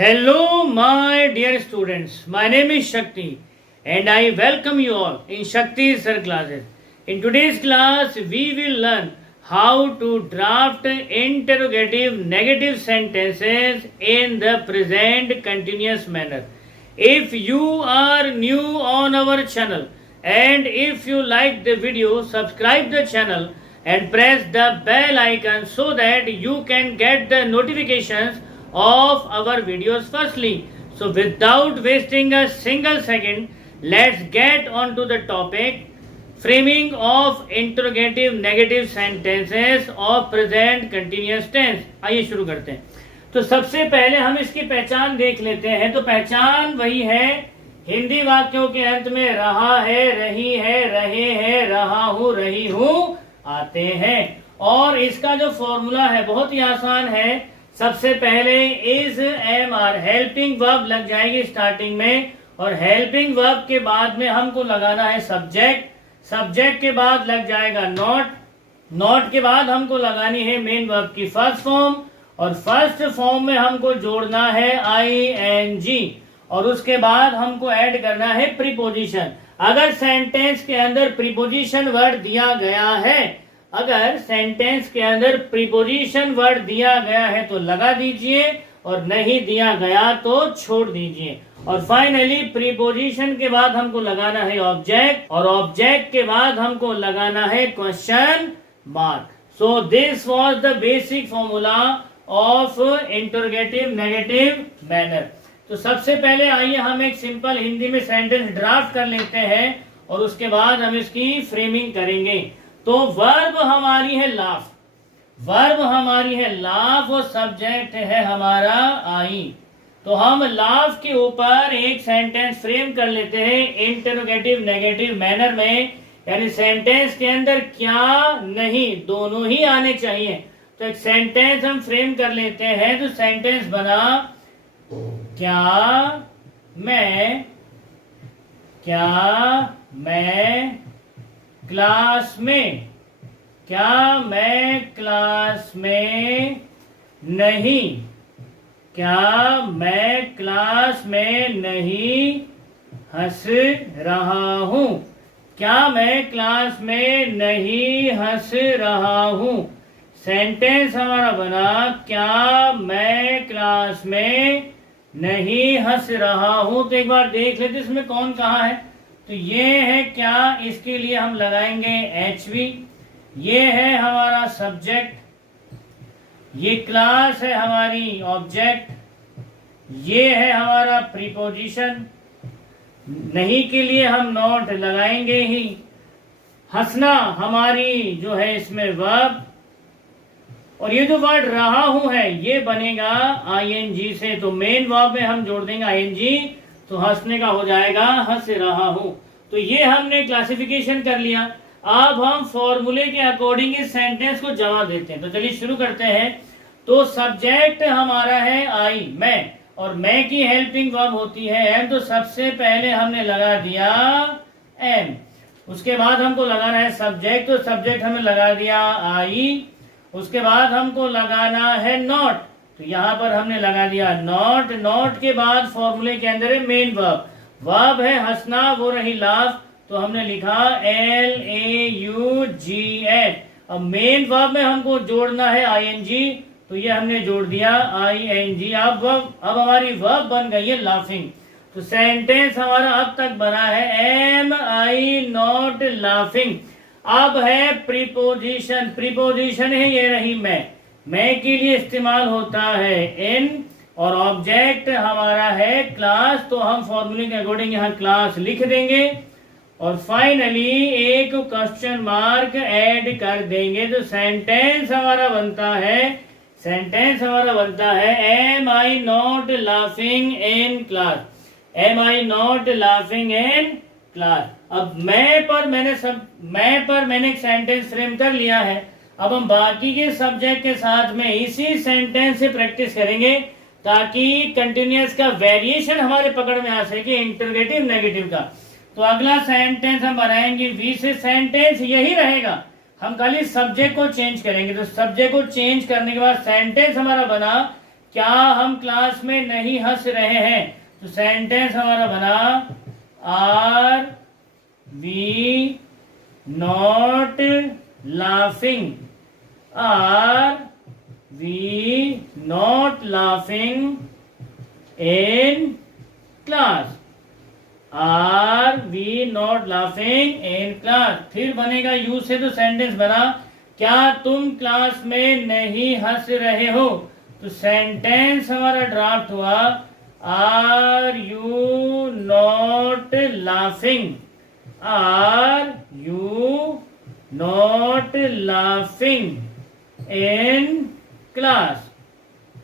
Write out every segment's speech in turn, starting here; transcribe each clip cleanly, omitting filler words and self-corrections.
Hello, my dear students. My name is Shakti and I welcome you all in Shakti's Sir classes. In today's class, we will learn how to draft interrogative negative sentences in the present continuous manner. If you are new on our channel and if you like the video, subscribe the channel and press the bell icon so that you can get the notifications of our videos firstly. So without wasting a single second, let's get on to the topic framing of interrogative negative sentences of present continuous tense. आइए शुरू करते हैं। तो सबसे पहले हम इसकी पहचान देख लेते हैं। तो पहचान वही है, हिंदी वाक्यों के अंत में रहा है, रही है, रहे हैं, रहा हूं, रही हूं आते हैं। और इसका जो फॉर्मूला है बहुत ही आसान है। सबसे पहले is am are helping verb लग जाएगी स्टार्टिंग में, और हेल्पिंग वर्ब के बाद में हमको लगाना है सब्जेक्ट। सब्जेक्ट के बाद लग जाएगा नॉट। नॉट के बाद हमको लगानी है मेन वर्ब की फर्स्ट फॉर्म, और फर्स्ट फॉर्म में हमको जोड़ना है आईएनजी, और उसके बाद हमको ऐड करना है प्रीपोजिशन। अगर सेंटेंस के अंदर प्रीपोजिशन वर्ड दिया गया है, अगर सेंटेंस के अंदर प्रीपोजिशन वर्ड दिया गया है तो लगा दीजिए, और नहीं दिया गया तो छोड़ दीजिए। और फाइनली प्रीपोजिशन के बाद हमको लगाना है ऑब्जेक्ट, और ऑब्जेक्ट के बाद हमको लगाना है question mark. So this was the basic formula of interrogative negative manner. तो सबसे पहले आइए हम एक सिंपल हिंदी में सेंटेंस ड्राफ्ट कर लेते हैं, और उसके बाद हम इसकी फ्रेमिंग करेंगे। तो वर्ब हमारी है लाफ, वर्ब हमारी है लाफ, और सब्जेक्ट है हमारा आई। तो हम लाफ के ऊपर एक सेंटेंस फ्रेम कर लेते हैं इंटरोगेटिव नेगेटिव मैनर में, यानी सेंटेंस के अंदर क्या नहीं दोनों ही आने चाहिए। तो एक सेंटेंस हम फ्रेम कर लेते हैं। तो सेंटेंस बना, क्या मैं क्लास में, क्या मैं क्लास में नहीं, क्या मैं क्लास में नहीं हंस रहा हूं, क्या मैं क्लास में नहीं हंस रहा हूं। सेंटेंस हमारा बना, क्या मैं क्लास में नहीं हंस रहा हूं। तो एक बार देख लेते इसमें कौन कहाँ है। तो ये है क्या, इसके लिए हम लगाएंगे HV। ये है हमारा सब्जेक्ट, ये क्लास है हमारी ऑब्जेक्ट, ये है हमारा प्रीपोजिशन। नहीं के लिए हम नॉट लगाएंगे ही। हंसना हमारी जो है इसमें वर्ब, और ये जो वर्ड रहा हूं है ये बनेगा ING से। तो मेन वर्ब में हम जोड़ देंगे ING, तो हंसने का हो जाएगा हंस रहा हूं। तो ये हमने क्लासिफिकेशन कर लिया। अब हम फॉर्मूले के अकॉर्डिंग इस सेंटेंस को जमा देते हैं। तो चलिए शुरू करते हैं। तो सब्जेक्ट हमारा है आई, मैं, और मैं की हेल्पिंग वर्ब होती है एम। तो सबसे पहले हमने लगा दिया एम, उसके बाद हमको लगाना है सब्जेक्ट। तो सब्जेक्ट हमने लगा दिया आई, उसके बाद हमको लगाना है नॉट। तो यहाँ पर हमने लगा दिया नॉट। नॉट के बाद फॉर्मूले के अंदर है मेन वर्ब, वर्ब है हंसना, वो रही लाफ। तो हमने लिखा LAUGH। अब मेन वर्ब में हमको जोड़ना है ING, तो ये हमने जोड़ दिया ING। अब हमारी वर्ब बन गई है लाफिंग। तो सेंटेंस हमारा अब तक बना है Am I not laughing। अब है प्रीपोजिशन। प्रीपोजिशन है ये रही मैं के लिए इस्तेमाल होता है इन, और ऑब्जेक्ट हमारा है क्लास। तो हम फॉर्मूले के अकॉर्डिंग यहाँ क्लास लिख देंगे, और फाइनली एक क्वेश्चन मार्क ऐड कर देंगे। तो सेंटेंस हमारा बनता है am I not laughing in class, am I not laughing in class. अब मैं पर मैंने एक सेंटेंस फ्रेम कर लिया है। अब हम बाकी के सब्जेक्ट के साथ में इसी सेंटेंस से प्रैक्टिस करेंगे, ताकि कंटिन्यूअस का वेरिएशन हमारे पकड़ में आ सके इंटरोगेटिव नेगेटिव का। तो अगला सेंटेंस हम बनाएंगे वी से। सेंटेंस यही रहेगा, हम खाली सब्जेक्ट को चेंज करेंगे। तो सब्जेक्ट को चेंज करने के बाद सेंटेंस हमारा बना, क्या हम क्लास में नहीं हंस रहे हैं? तो सेंटेंस हमारा बना are we not laughing, are we not laughing in class, are we not laughing in class. फिर बनेगा यू से, तो सेंटेंस बना क्या तुम क्लास में नहीं हंस रहे हो? तो सेंटेंस हमारा ड्राफ्ट हुआ are you not laughing, are you not laughing in class,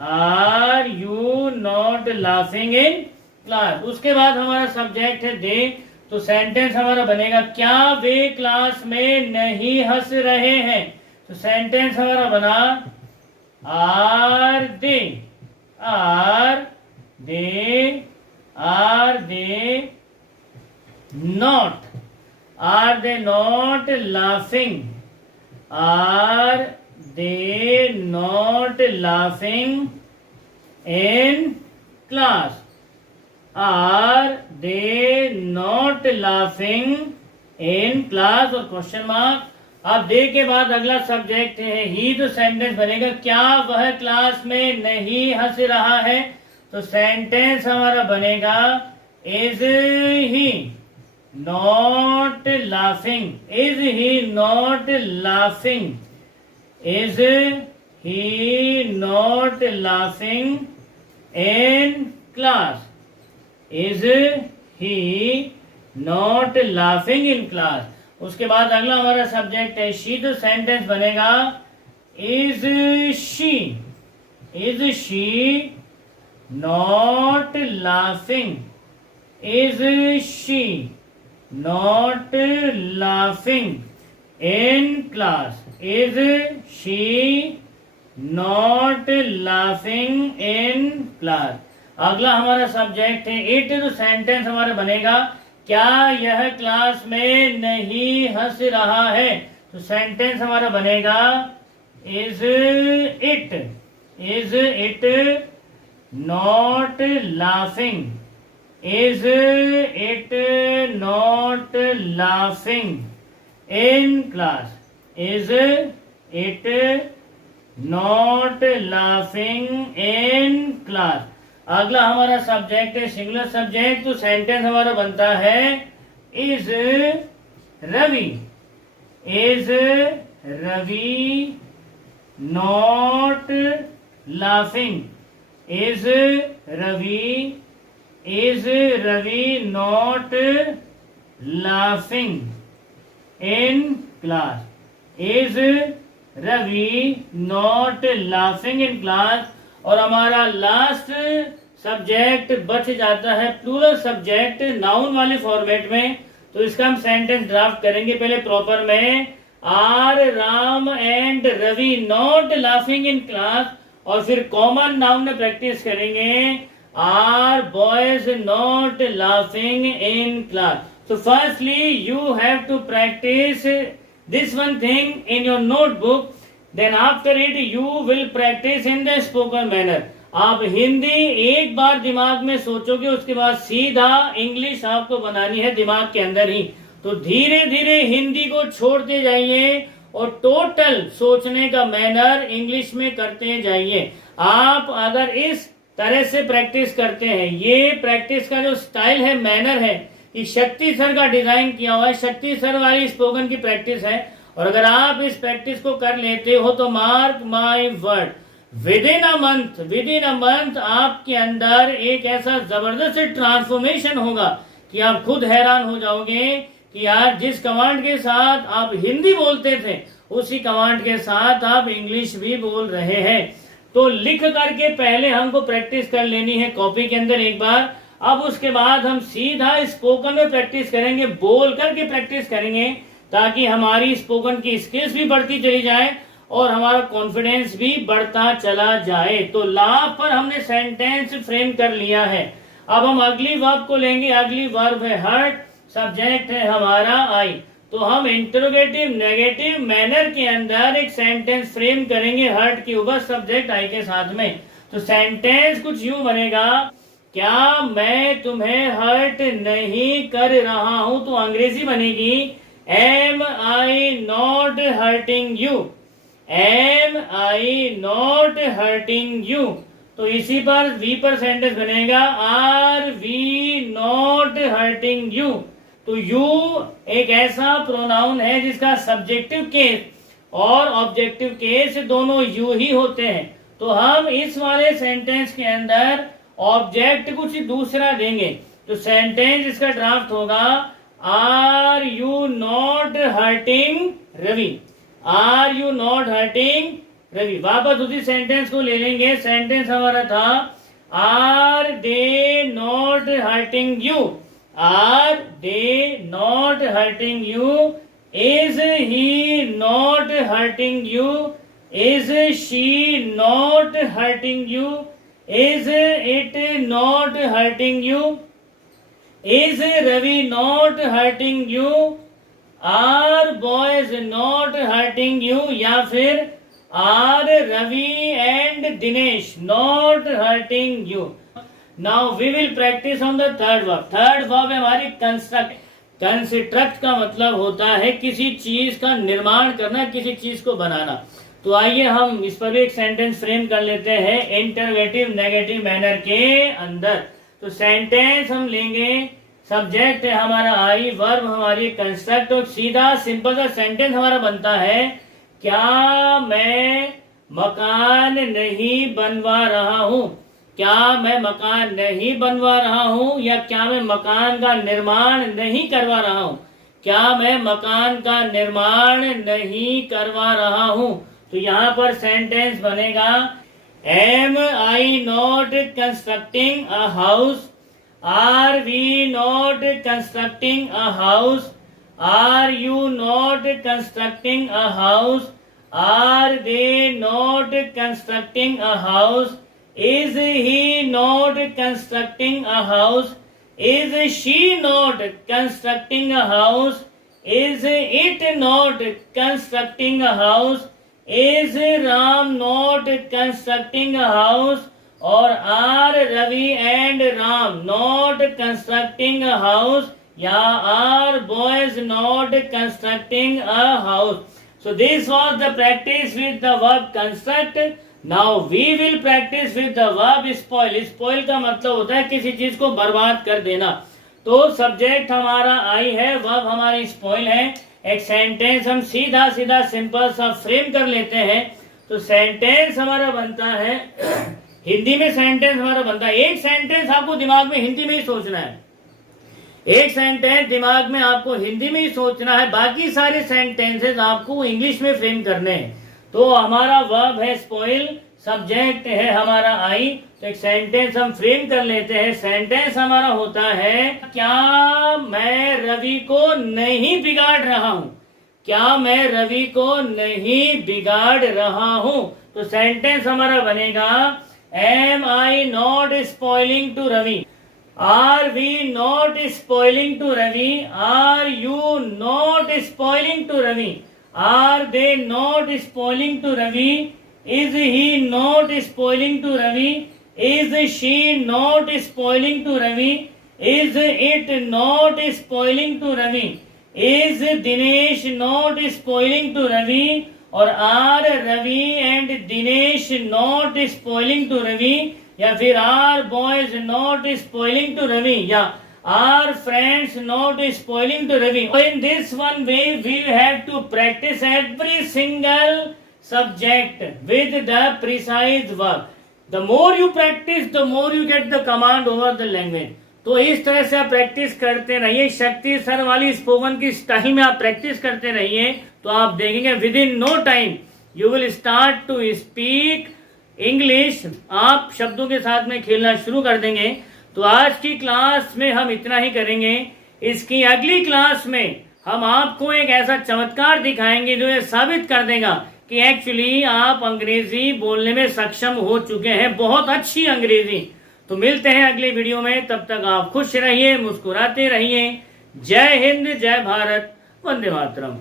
are you not laughing in class. उसके बाद हमारा सब्जेक्ट है दे, तो सेंटेंस हमारा बनेगा क्या वे क्लास में नहीं हंस रहे हैं? तो सेंटेंस हमारा बना are they, are they not, are they not laughing, are they not laughing in class, are they not laughing in class और क्वेश्चन मार्क। अब दे के बाद अगला सब्जेक्ट है ही, तो सेंटेंस बनेगा क्या वह क्लास में नहीं हंस रहा है? तो सेंटेंस हमारा बनेगा is he not laughing, is he not laughing, is he not laughing in class, is he not laughing in class. उसके बाद अगला हमारा सब्जेक्ट है शी, तो सेंटेंस बनेगा is she not laughing, is she not laughing in class, is she not laughing in class. अगला हमारा subject है इट, तो सेंटेंस हमारा बनेगा क्या यह क्लास में नहीं हंस रहा है? तो सेंटेंस हमारा बनेगा is it not laughing, is it not laughing in class, is it not laughing in class. अगला हमारा सब्जेक्ट है सिंगुलर सब्जेक्ट, तो सेंटेंस हमारा बनता है is Ravi, is Ravi not laughing, is Ravi not laughing in class, is Ravi not laughing in class. और हमारा last subject बच जाता है प्लूरल सब्जेक्ट नाउन वाले फॉर्मेट में, तो इसका हम सेंटेंस ड्राफ्ट करेंगे पहले प्रॉपर में are Ram and Ravi not laughing in class, और फिर कॉमन नाउन में प्रैक्टिस करेंगे are boys not laughing in class. So firstly you have to practice this one thing in your notebook, then after it you will practice in the spoken manner. आप हिंदी एक बार दिमाग में सोचोगे, उसके बाद सीधा इंग्लिश आपको बनानी है दिमाग के अंदर ही। तो धीरे धीरे हिंदी को छोड़ते जाइए और टोटल सोचने का मैनर इंग्लिश में करते जाइए। आप अगर इस तरह से प्रैक्टिस करते हैं, ये प्रैक्टिस का जो स्टाइल है, मैनर है, ये शक्ति सर का डिजाइन किया हुआ है, शक्ति सर वाली स्पोकन की प्रैक्टिस है। और अगर आप इस प्रैक्टिस को कर लेते हो तो mark my word, with in a month आपके अंदर एक ऐसा जबरदस्त ट्रांसफॉर्मेशन होगा कि आप खुद हैरान हो जाओगे कि यार जिस कमांड के साथ आप हिंदी बोलते थे उसी कमांड के साथ आप इंग्लिश भी बोल रहे हैं। तो लिख करके पहले हमको प्रैक्टिस कर लेनी है कॉपी के अंदर एक बार। अब उसके बाद हम सीधा स्पोकन में प्रैक्टिस करेंगे, बोल करके प्रैक्टिस करेंगे, ताकि हमारी स्पोकन की स्किल्स भी बढ़ती चली जाए और हमारा कॉन्फिडेंस भी बढ़ता चला जाए। तो लाभ पर हमने सेंटेंस फ्रेम कर लिया है। अब हम अगली वर्ब को लेंगे। अगली वर्ब है हर्ट, सब्जेक्ट है हमारा आई। तो हम इंटरोगेटिव नेगेटिव मैनर के अंदर एक सेंटेंस फ्रेम करेंगे हर्ट के ऊपर सब्जेक्ट आई के साथ में। तो सेंटेंस कुछ यूं बनेगा, क्या मैं तुम्हें हर्ट नहीं कर रहा हूं, तो अंग्रेजी बनेगी am I not hurting you, am I not hurting you. तो इसी पर वी पर सेंटेंस बनेगा are we not hurting you. तो यू एक ऐसा प्रोनाउन है जिसका सब्जेक्टिव केस और ऑब्जेक्टिव केस दोनों यू ही होते हैं। तो हम इस वाले सेंटेंस के अंदर ऑब्जेक्ट कुछ दूसरा देंगे। तो सेंटेंस इसका ड्राफ्ट होगा are you not hurting Ravi, are you not hurting Ravi. वापस उसी सेंटेंस को ले लेंगे। सेंटेंस हमारा था are they not hurting you, are they not hurting you, is he not hurting you, is she not hurting you, is it not hurting you, is Ravi not hurting you, are boys not hurting you, या फिर are Ravi and Dinesh not hurting you. Now we will practice on the third verb. Third verb है हमारी construct. Construct का मतलब होता है किसी चीज का निर्माण करना, किसी चीज को बनाना। तो आइए हम इस पर एक सेंटेंस फ्रेम कर लेते हैं इंटरोगेटिव नेगेटिव मैनर के अंदर। तो सेंटेंस हम लेंगे, सब्जेक्ट है हमारा आई, वर्ब हमारी कंस्ट्रक्ट, और सीधा सिंपल सा सेंटेंस हमारा बनता है, क्या मैं मकान नहीं बनवा रहा हूं, क्या मैं मकान नहीं बनवा रहा हूं, या क्या मैं मकान का निर्माण नहीं करवा रहा हूं, क्या मैं मकान का निर्माण नहीं करवा रहा हूं। तो यहाँ पर सेंटेंस बनेगा am I not constructing a house, are we not constructing a house, are you not constructing a house, are they not constructing a house, is he not constructing a house, is she not constructing a house, is it not constructing a house, is Ram not constructing a house, और are Ravi and Ram not constructing a house, या are boys not constructing a house. So this was the practice with the verb construct. Now we will practice with the verb spoil. Spoil का मतलब होता है किसी चीज को बर्बाद कर देना। तो सब्जेक्ट हमारा आई है, वर्ब हमारी स्पॉइल है। एक सेंटेंस हम सीधा सीधा सिंपल सा फ्रेम कर लेते हैं। तो सेंटेंस हमारा बनता है हिंदी में, सेंटेंस हमारा बनता है, एक सेंटेंस आपको दिमाग में हिंदी में ही सोचना है, एक सेंटेंस दिमाग में आपको हिंदी में ही सोचना है, बाकी सारे सेंटेंसेस आपको इंग्लिश में फ्रेम करने हैं। तो हमारा वर्ब है स्पॉइल, सब्जेक्ट है हमारा आई। तो एक सेंटेंस हम फ्रेम कर लेते हैं। सेंटेंस हमारा होता है, क्या मैं रवि को नहीं बिगाड़ रहा हूं, क्या मैं रवि को नहीं बिगाड़ रहा हूं। तो सेंटेंस हमारा बनेगा am I not spoiling to Ravi, Are we not spoiling to Ravi? Are you not spoiling to Ravi? Are they not spoiling to Ravi? Is he not spoiling to Ravi? Is she not spoiling to Ravi? Is it not spoiling to Ravi? Is Dinesh not spoiling to Ravi? Or are Ravi and Dinesh not spoiling to Ravi? या फिर are boys not spoiling to Ravi, या are friends not spoiling to Ravi. In this one way we have to practise every single subject with the precise verb. The more you practise the more you get the command over the language. तो इस तरह से आप practice करते रहिए, शक्ति sir वाली spoken की स्टाइल में आप प्रैक्टिस करते रहिए, तो आप देखेंगे within no time you will start to speak English. आप शब्दों के साथ में खेलना शुरू कर देंगे। तो आज की क्लास में हम इतना ही करेंगे। इसकी अगली क्लास में हम आपको एक ऐसा चमत्कार दिखाएंगे जो ये साबित कर देगा कि एक्चुअली आप अंग्रेजी बोलने में सक्षम हो चुके हैं, बहुत अच्छी अंग्रेजी। तो मिलते हैं अगले वीडियो में, तब तक आप खुश रहिए, मुस्कुराते रहिए। जय हिंद, जय भारत, वंदे मातरम।